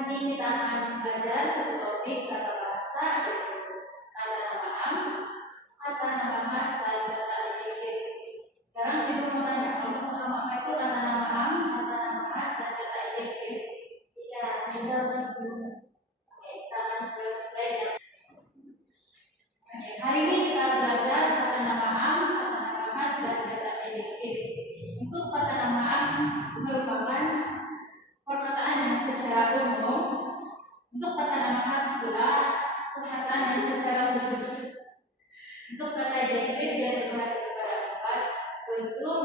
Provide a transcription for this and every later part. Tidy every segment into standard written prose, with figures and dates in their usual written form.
Nanti kita akan belajar satu topik kata bahasa, yaitu kata nama am, kata nama khas, dan kata adjektif. Sekarang Cipu mau tanya, kalau nama itu kata nama am, kata nama khas, dan kata adjektif? Iya, benar Cipu. Oke, kita akan ke slide yang hari ini kita belajar kata nama am, kata nama khas, dan kata adjektif. Untuk kata nama am merupakan perkataan yang secara umum. Untuk kata nama khas pula perkataan yang secara khusus. Untuk kata adjektif dia terbagi kepada 4: bentuk,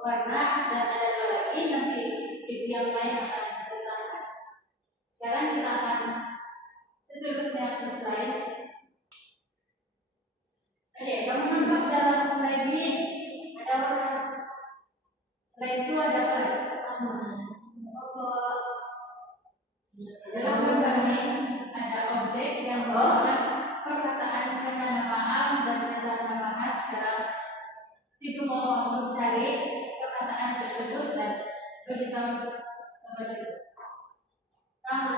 warna, dan ada 2 lagi. Nanti Cipu yang lain akan diterangkan. Sekarang kita akan seterusnya ke slide. Oke, kamu nampak dalam slide ini ada warna. Slide itu ada apa? Dalam gambar ini ada objek yang membawakan perkataan kata nama am dan kata nama khas. Sekarang Cipu mau mencari perkataan tersebut dan beritahu membaca. Kamu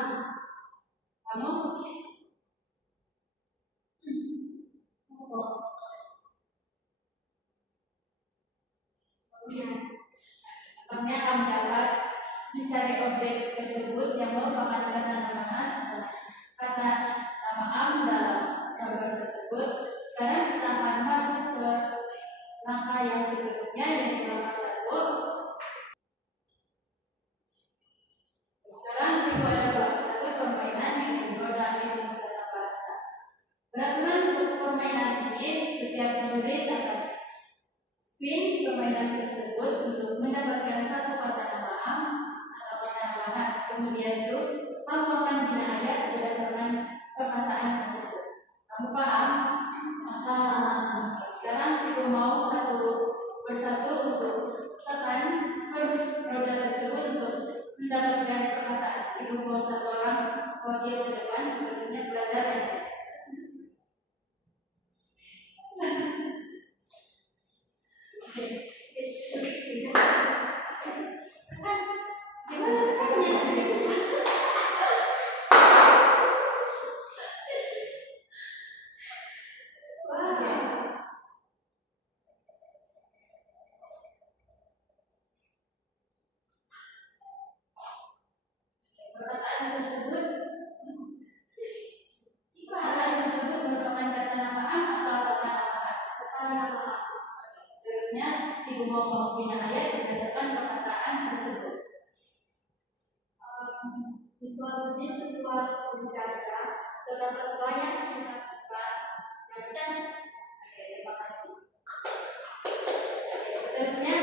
Kami akan dapat mencari objek tersebut yang merupakan kata nama khas, kata nama am dalam gambar tersebut. Sekarang kita akan masuk ke langkah yang seterusnya, yaitu langkah 1. Sekarang coba ada langkah 1, permainan yang roda ilmu tata bahasa. Peraturan untuk permainan ini, setiap murid akan spin permainan tersebut untuk mendapatkan satu kata nama am atau kata nama khas. Kemudian itu kamu akan bina ayat berdasarkan perkataan tersebut. Kamu paham? Paham. Sekarang Cipu mau satu persatu untuk tekan roda tersebut untuk mendapatkan perkataan. Cipu mau satu orang wakil ke depan, sepertinya belajar yang perkataan tersebut merupakan kata nama am atau kata nama khas? Kata nama am. Seterusnya Cipu mau membina ayat berdasarkan perkataan tersebut. Di suatu bis sebuah berkaca terdapat banyak kipas-kipas yang cantik. Oke, terima kasih. Seterusnya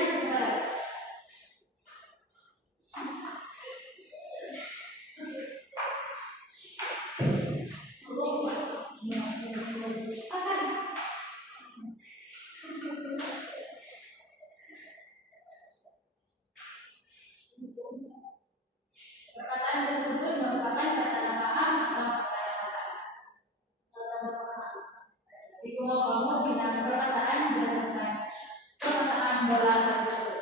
perkataan tersebut merupakan kata nama am atau kata nama khas? Jika kamu bina perkataan berdasarkan perkataan bola tersebut.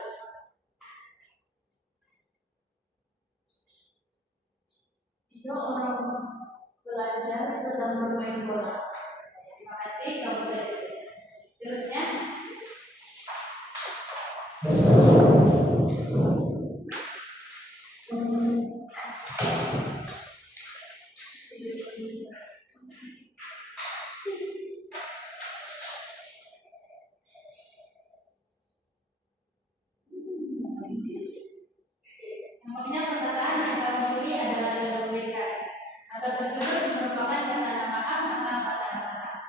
Tiga orang pelajar sedang bermain bola. Terima kasih, kamu boleh. Seterusnya nampaknya perkataan yang kamu pilih adalah jalur bebas. Kata tersebut merupakan kata nama am atau kata nama khas?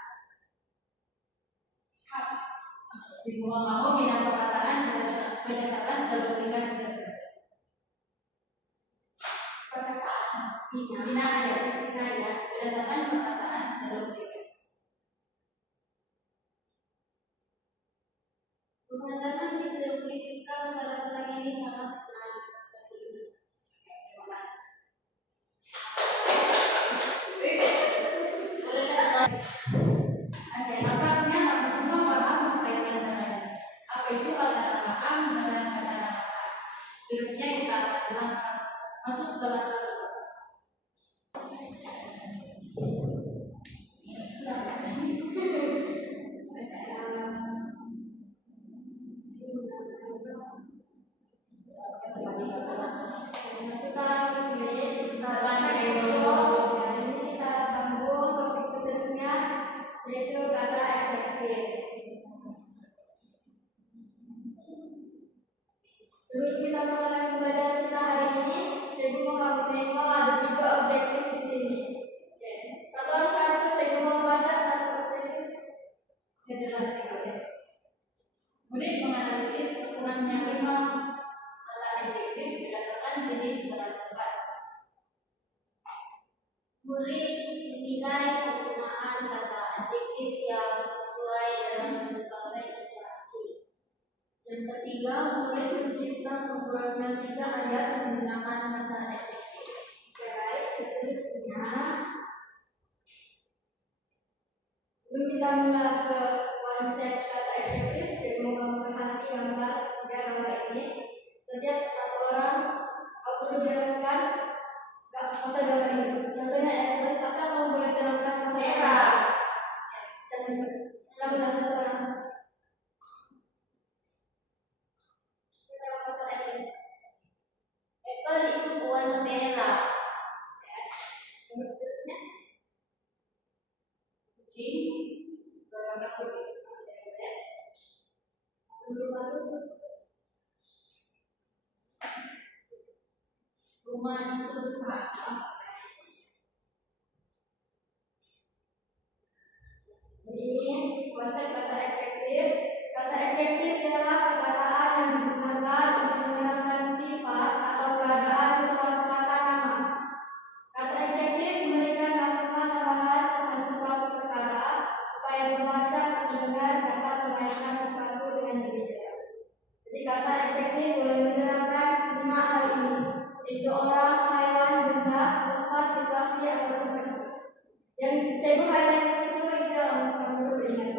Khas. Jika kamu bina perkataan berdasarkan jalur bebas tersebut. Perkataan bina ayat berdasarkan perkataan jalur bebas. Pemandangan di teluk kita pada petang ini sangat menarik. Terima kasih. Oke, nampaknya kamu semua paham terkait dengan apa itu kata nama am dan kata nama khas. Seterusnya kita akan ulang Masuk ke dalam yaitu kata adjektif. Sebelum kita mulai pembelajaran kita hari ini, saya mau kamu tengok ada 3 objektif di sini. Satu, saya mau membaca 1 objektif. Saya jelaskan ya. Murid menganalisis kurangnya 5 kata adjektif berdasarkan jenis dan tempat. Murid menilai penggunaan kata adjektif yang sesuai dalam berbagai situasi. Yang ketiga, murid mencipta sekurang-kurangnya 3 ayat menggunakan kata adjektif. Baik, seterusnya. Sebelum kita mulai ke konsep kata adjektif, saya mau kamu perhati gambar 3 gambar ini. Setiap satu orang aku perlu jelaskan pasal gambar ini. Contohnya apple, apa kamu boleh terangkan pasal merah? Contohnya, kamu satu orang. Pasal apple itu warna merah. Nomor seterusnya, kucing berwarna putih. Sebelum itu, rumah itu besar. Ini konsep kata adjektif. Kata adjektif adalah perkataan yang digunakan untuk menerangkan sifat atau keadaan sesuatu kata nama. Kata adjektif memberikan maklumat tambahan tentang sesuatu perkara supaya pembaca atau pendengar dapat mengaitkan sesuatu dengan lebih jelas. Jadi kata adjektif boleh menerangkan 5 hal ini, yaitu orang, hewan, benda, tempat, situasi atau tempat. Yang saya highlight di situ itu yang perlu diingat.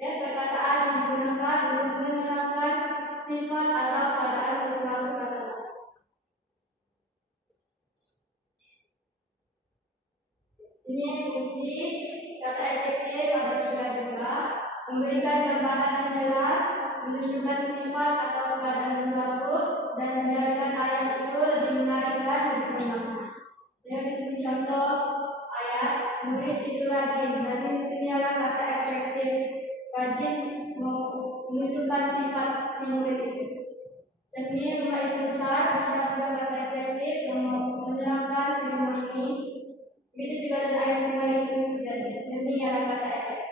Ya, perkataan yang digunakan untuk menerangkan sifat atau keadaan sesuatu kata. Sini fungsi kata adjektif ada 3 juga, memberikan gambaran yang jelas, menunjukkan sifat atau keadaan sesuatu, dan menjadikan ayat itu lebih menarik dan lebih bermakna. Yang di sini contoh ayat, murid itu rajin. Rajin di sini adalah kata adjektif. Rajin menunjukkan sifat si murid itu. Seni rumah itu besar, bisa juga kata adjektif yang menerangkan si rumah ini. Begitu juga dengan air sungai itu jernih. Jernih adalah kata adjektif.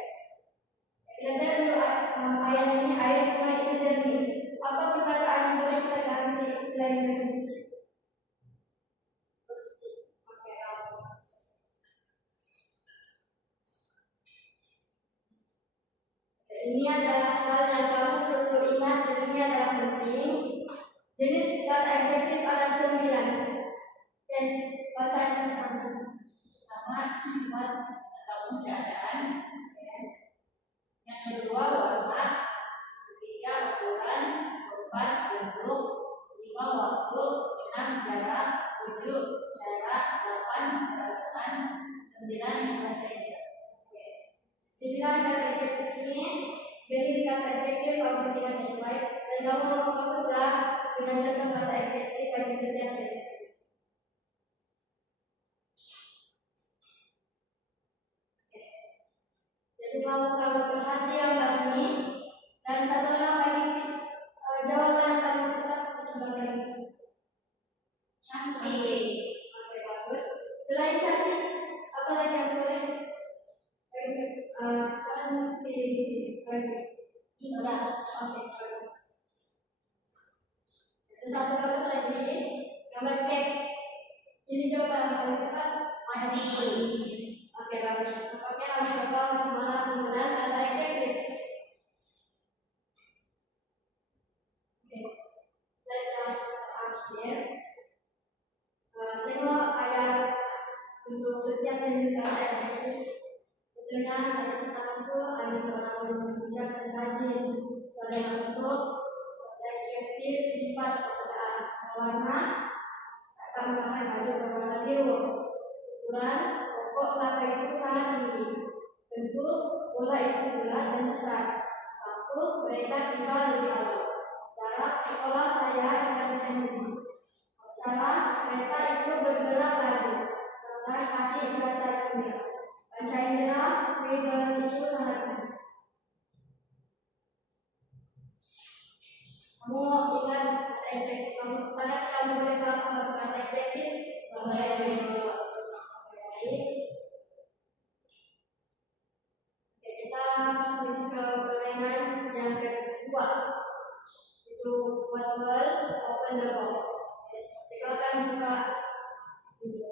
Lihat dulu ayat ini, air sungai itu jernih. Apa perkataan yang boleh kita ganti selain jernih? Bersih. Oke, aus. Ini adalah hal yang kamu perlu ingat dan ini adalah penting. Jenis kata adjektif ada 9. Dan bacaan pertama. Pertama, sifat atau keadaan. Yang kedua, warna. Ketiga, ukuran. Keempat, bentuk. 5, waktu. 6, jarak. 7, cara. 8, perasaan. 9, bahasa. 9 kata adjektif ini jenis kata adjektif kamu tidak yang baik dan kamu mau fokuslah dengan contoh kata adjektif bagi setiap jenis. Jadi mau kamu perhati gambar ini dan satu orang bagi jawaban yang paling tepat untuk gambar ini. Cantik. Oke, bagus. Selain cantik, apa lagi yang boleh? Kan pilih di sini. Indah. Oke, bagus. Ada satu gambar lagi, gambar cake. Ini jawaban yang paling tepat. Manis. Oke, bagus. Nampaknya harus coba semalam menggunakan kata adjektif. Oke, slide yang terakhir. Tengok ayat untuk setiap jenis kata adjektif. Tentunya ayat pertama itu ada seorang yang bijak dan rajin. Pada bentuk adjektif sifat perkataan warna, kata biru. Ukuran pokok kelapa itu sangat tinggi. Bentuk bola itu bulat dan besar. Waktu mereka tiba lebih awal. Jarak sekolah saya dengan ini. Cara kereta itu bergerak laju. Rasa kaki berasa gembira. Panca indera di dalam itu sangat manis. Kamu ingat kata ejek? Kamu sekarang kamu boleh paham apa kata ejek ini? Boleh ejek. Kita pergi ke permainan yang kedua. Itu what will open the box. Kita akan buka sini.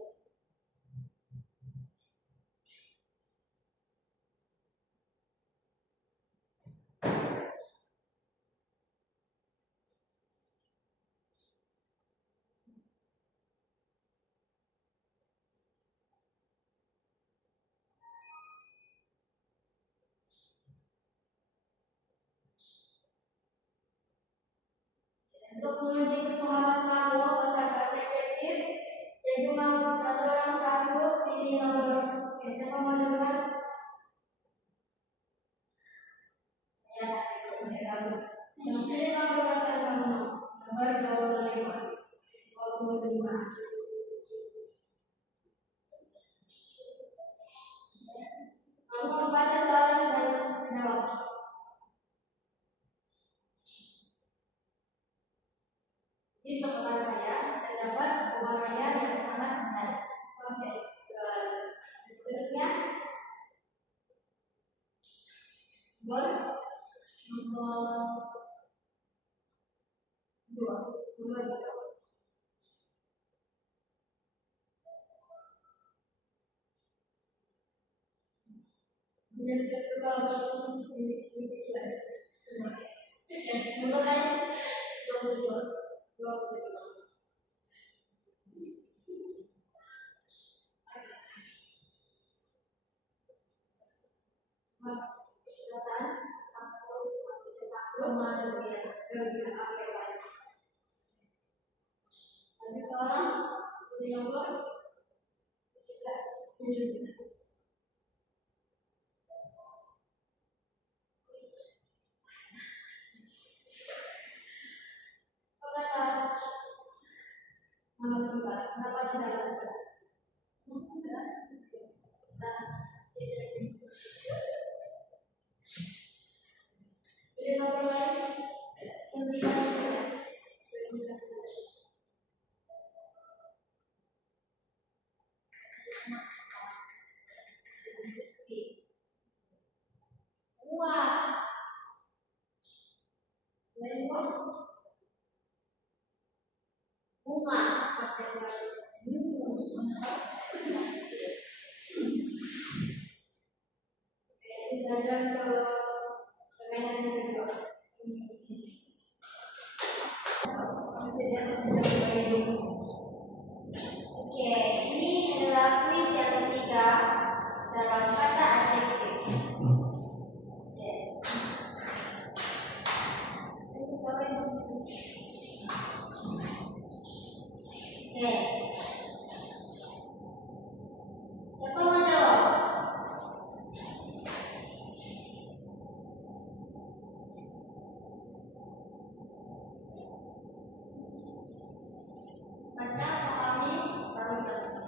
Untuk menguji kefahaman kamu pasal kata adjektif, saya mau satu orang satu pilih nomor. Siapa mau dengar? Saya kasih bagus. Yang pilih nomor berapa kamu? Nomor 25. 25. Kamu membaca soalan dan menjawab. Di sekolah saya terdapat pemakaian yang sangat menarik. Oke, seterusnya nomor 2. Kemudian kedua ini juga. Nomor lain 22. Perasaan aku sama dunia dengan apa yang lain. Tapi sekarang di nomor 17. Kenapa tidak lantas? Pilih nomor lain 19. Wah, selain bunga. Bisa jalan ke permainan yang kedua. Oke, ini adalah kuis yang ketiga dalam kata adjektif. Oke. Siapa mau jawab? Baca, pahami, baru jawab.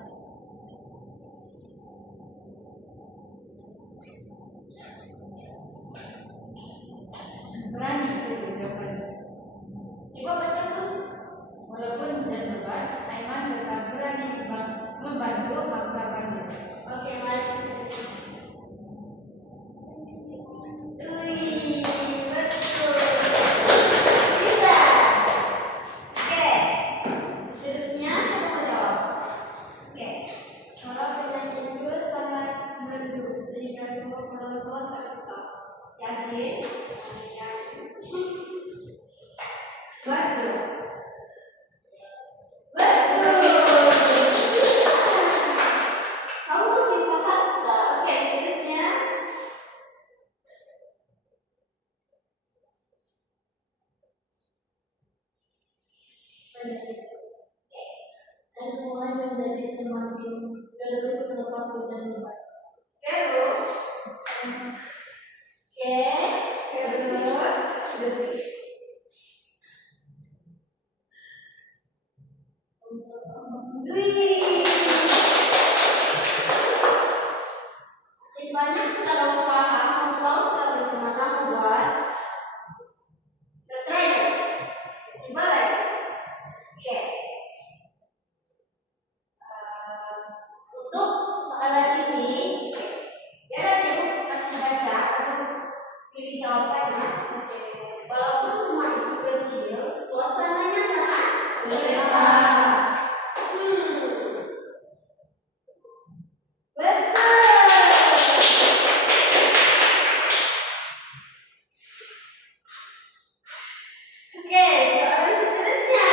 Berani jadi jawabannya. Coba baca pun. Walaupun hujan lebat, Aiman tetap berani membantu bangsa banjir. Oke, mari kita lihat. Betul. Bisa. Oke. Seterusnya saya mau jawab. Oke. Kalau penyanyi itu sangat merdu sehingga semua penonton terkejut. Yakin? Yakin. Betul. dan semuanya menjadi semakin terus selepas hujan lebat. Terus, makin banyak sudah kamu paham, kamu tahu sudah bagaimana membuat tetraeder. Coba lagi. Oke. Untuk soalan ini, ya Cikgu kasih baca, kamu pilih jawabannya. Walaupun rumah itu kecil, suasananya sangat besar. Betul. Oke, soalan seterusnya.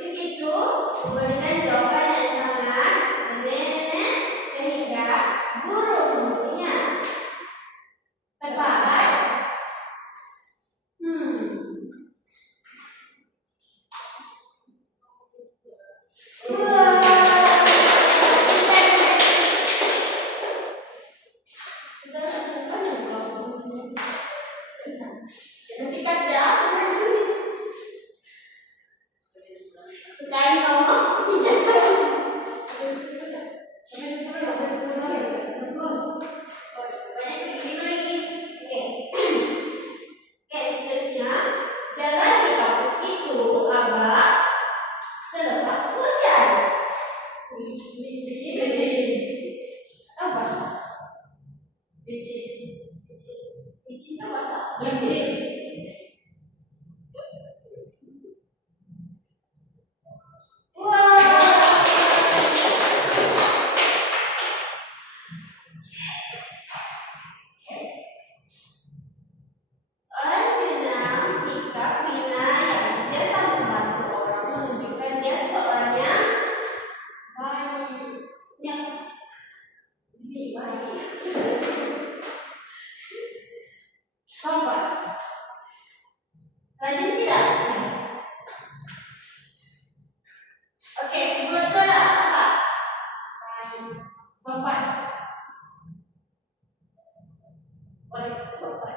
Begitu, memberikan jawaban yang sangat nenek-nenek sehingga guru membuktinya tepat. Rajin tidak? Oke, sebut suara apa? Sopan. Sopan.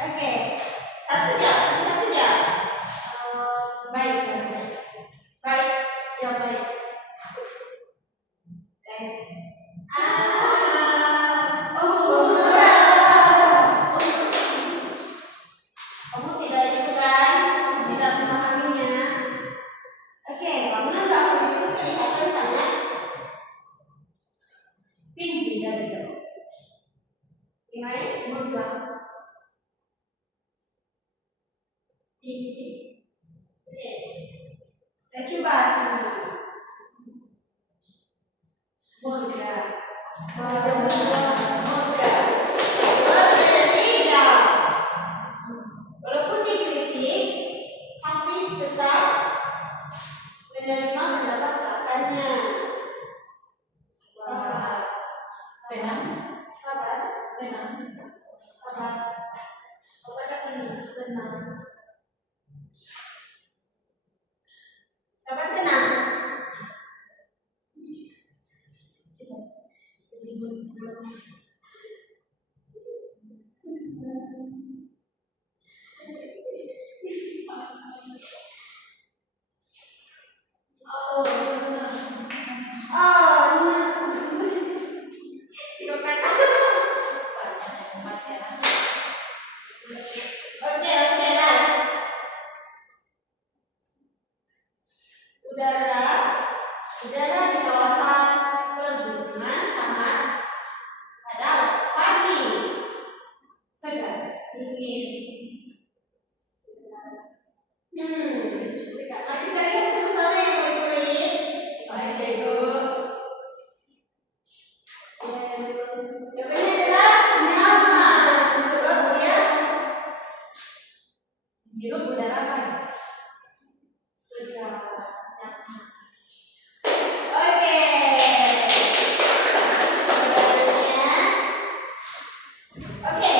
Oke, satu jam. Baik. Baik, ya baik. Kamu tidak itu kan? Kamu tidak memahaminya. Oke, bangunan bangun itu kelihatan sangat Tinggi dari jauh. gimana? Megah. Tinggi. Oke. Kita coba ini. Megah. Tiga. Walaupun dikritik, Hafiz tetap menerima pendapat kakaknya. Sabar. Tenang. Sabar. Tenang. Sabar. Kepada ini tenang. Sabar tenang. Oke, last. Udara di kawasan pergunungan sangat pada pagi Segar. dingin. Nanti kalian sama-sama yang baik-baik. Baik, Cikgu. Jawabannya adalah nyaman. Sebab dia Hirup udara panas. segar, nyaman. Oke. Jawabannya. Oke.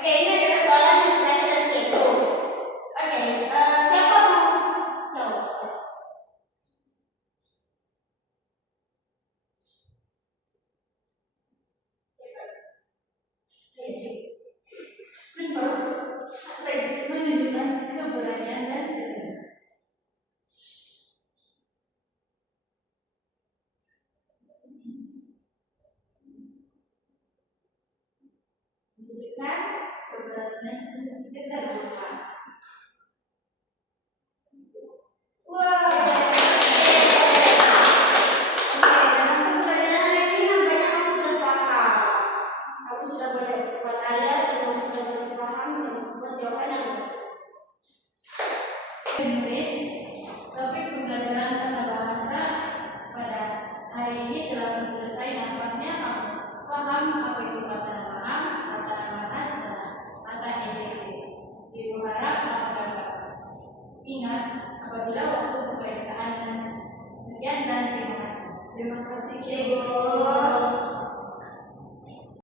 Oke, ini adalah Kita lupa. Wah. Oke, dalam pembelajaran hari ini nampaknya kamu sudah paham. Kamu sudah boleh buat ayat dan kamu sudah boleh paham dan buat jawaban yang benar. Murid, topik pembelajaran tata bahasa pada hari ini telah selesai. Nampaknya kamu paham apa itu kata paham, kata bahas, dan kata ejektif. Ibu harap kamu dapat ingat apabila waktu pemeriksaan dan sekian dan terima kasih. Terima kasih, Cego.